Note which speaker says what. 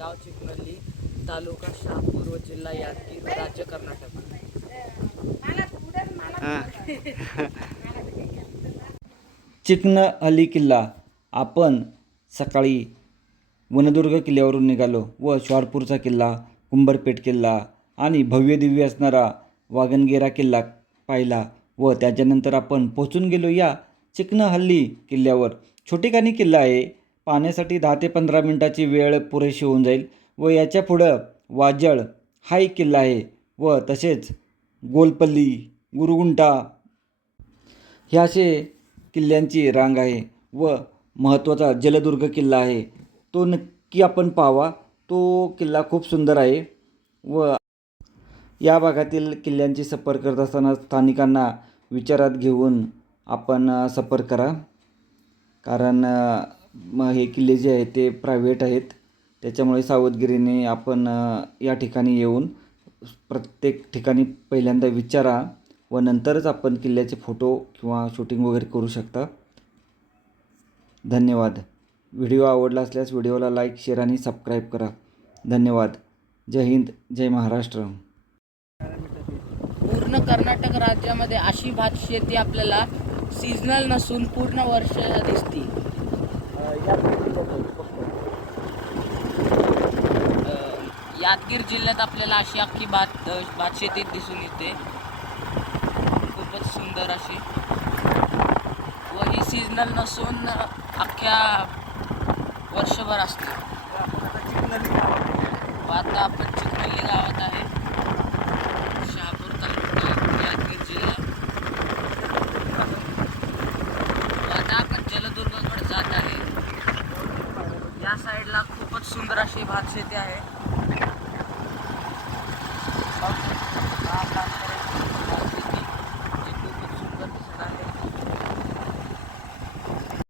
Speaker 1: गाव चिकनल्ली तालुका शहापूर व जिल्हा यादगीर राज्य कर्नाटक.
Speaker 2: चिकन अली किल्ला. आपण सकाळी वनदुर्ग किल्ल्यावरून निघालो व शॉरपूरचा किल्ला कुंभरपेठ किल्ला आणि भव्य दिव्य असणारा वागणगेरा किल्ला पाहिला व त्याच्यानंतर आपण पोचून गेलो या चिकनहल्ली किल्ल्यावर. छोटेखानी किल्ला आहे. पाहण्यासाठी दहा ते पंधरा मिनटाची वेळ पुरेशी होऊन जाईल व याच्या पुढं वाजळ हा एक किल्ला आहे व तसेच गोलपल्ली गुरुगुंटा हे असे किल्ल्यांची रांग आहे व महत्त्वाचा जलदुर्ग किल्ला आहे. तो नक्की आपण पाहावा. तो किल्ला खूप सुंदर आहे व या भागातील किल्ल्यांची सफर करत असताना स्थानिकांना विचारात घेऊन आपण सफर करा. कारण मग हे किल्ले जे आहेत ते प्रायव्हेट आहेत. त्याच्यामुळे सावधगिरीने आपण या ठिकाणी येऊन प्रत्येक ठिकाणी पहिल्यांदा विचारा व नंतरच आपण किल्ल्याचे फोटो किंवा शूटिंग वगैरे करू शकता. धन्यवाद. व्हिडिओ आवडला असल्यास व्हिडिओला लाईक शेअर आणि सबस्क्राईब करा. धन्यवाद. जय हिंद जय महाराष्ट्र.
Speaker 1: पूर्ण कर्नाटक राज्यामध्ये अशी भात शेती आपल्याला सीझनल नसून पूर्ण वर्ष दिसते. यादगीर जिल्ह्यात आपल्याला अशी अख्खी भात भात शेती दिसून येते. खूपच सुंदर अशी. व ही सीझनल नसून अख्ख्या वर्षभर असते. आता आपण चिखली गावात आहे शहापूर तालुका यादगीर जिल्हा व आता आपण जलदुर्गाकडे जात आहे. या साईडला खूपच सुंदर अशी भात शेती आहे.